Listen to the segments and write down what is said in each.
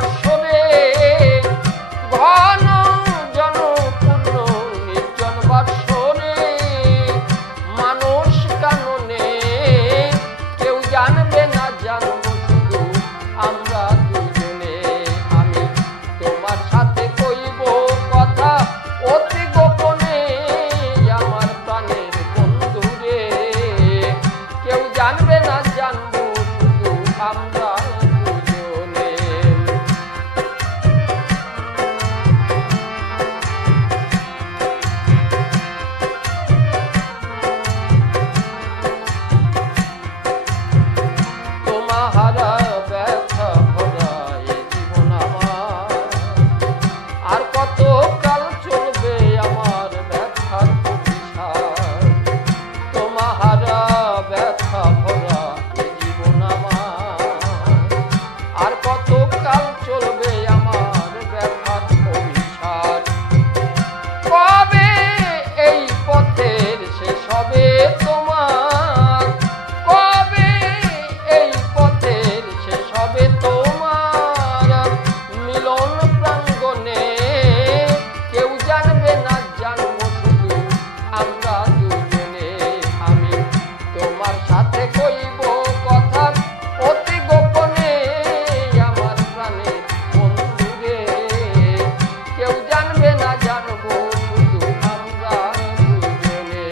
বাসরে ঘন জনপূর্ণ নির্জন বাসরে মানুষ কাননে কেউ জানবে না জানবো শুধু আমরা দুজনে। আমি তোমার সাথে কইব কথা অতি গোপনে আমার প্রাণের বন্ধু রে, কেউ জানবে না জানবো শুধু আমরা দুজনে। তোমাহারা ব্যথা ভরা এ জীবন আমার, আর কত কাল চলবে আমার ব্যথার অভিশাপ। তোমাহারা ব্যথা ভরা এ জীবন আমার, আর কত কাল চলবে আমার ব্যথার অভিশাপ। কবে এই পথের শেষ হবে তোমার, কবে এই পথের শেষ হবে তোমার মিলন প্রাঙ্গণে, কেউ জানবে না জানবো শুধু আমরা দুজনে। আমি তোমার সাথে কইব কথা অতি গোপনে আমার প্রাণের বন্ধু রে, কেউ জানবে না জানবো শুধু আমরা দুজনে।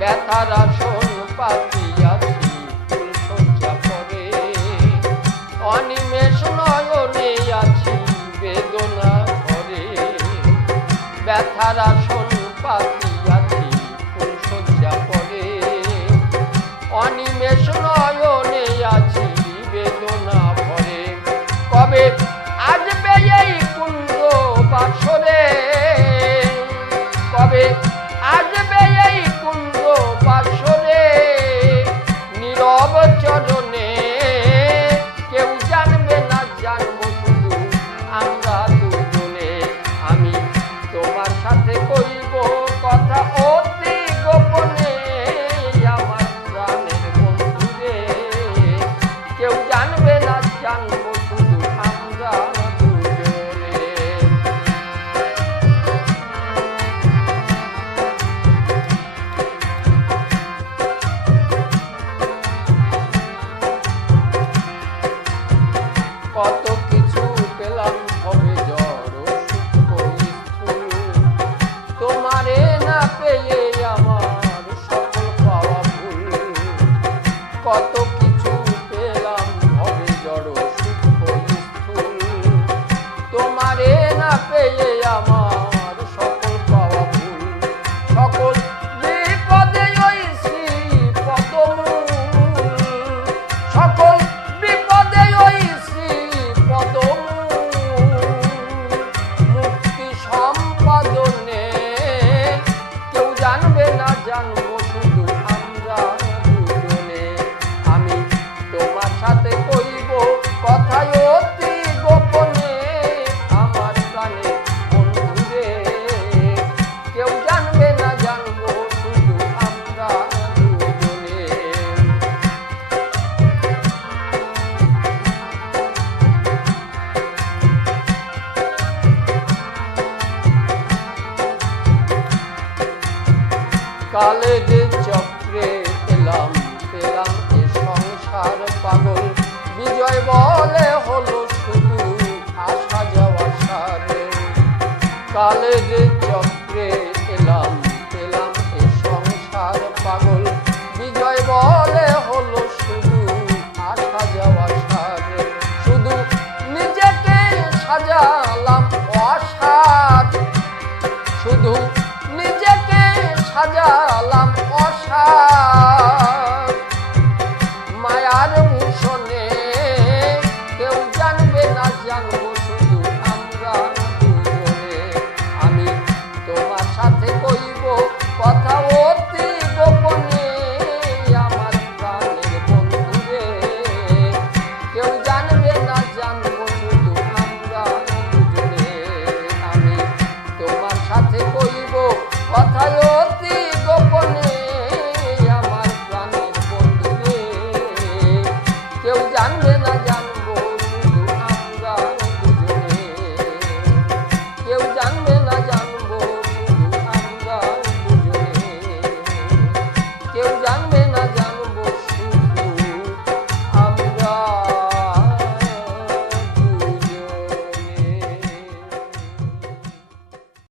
ব্যথার আসন পাতিয়াছি ফুল শয্যা পরে, অনিমেষ নয়নে আছি বেদনা ভরে। ব্যথার আসন পাতিয়াছি ফুল শয্যা পরে, অনিমেষ নয়নে আছি বেদনা ভরে। কবে আসবে এই কুঞ্জ বাসরে, কবে আসবে এই কুঞ্জ বাসরে নীরব চরণে, কেউ জানবে না জানবো শুধু আমরা দুজনে। আমি তোমার সাথে কইব কথা অতি গোপনে আমার প্রাণের বন্ধু রে, কেউ জানবে না জানবো শুধু আমরা দুজনে। কত কিছু পেলাম হবে জড় সূক্ষ্ম স্থূল, তোমারে না পেয়ে আমার সকল পাওয়া ভুল। কত কিছু পেলাম হবে জড় সূক্ষ্ম স্থূল, তোমারে না পেয়ে আমার সকল পাওয়া ভুল। সকল বিপদে ওই শ্রী পদমূল, সকল বিপদে ওই শ্রী পদমূল মুক্তি সম্পাদনে, কেউ জানবে না জানবো শুধু আমরা দুজনে। আমি তোমার সাথে কইব কথা অতি গোপনে আমার প্রাণের বন্ধু রে, কেউ জানবে না জানবো শুধু আমরা দুজনে। কালের চক্রে এলাম পেলাম এ সংসার পাগল, বিজয় বলে হলো শুধু আসা যাওয়া সারে। কালের চক্রে এলাম পেলাম এ সংসার পাগল, বিজয় বলে হলো শুধু আসা যাওয়া সারে। শুধু নিজেকে সাজালাম অসাধ, শুধু নিজেকে সাজালাম অসাধ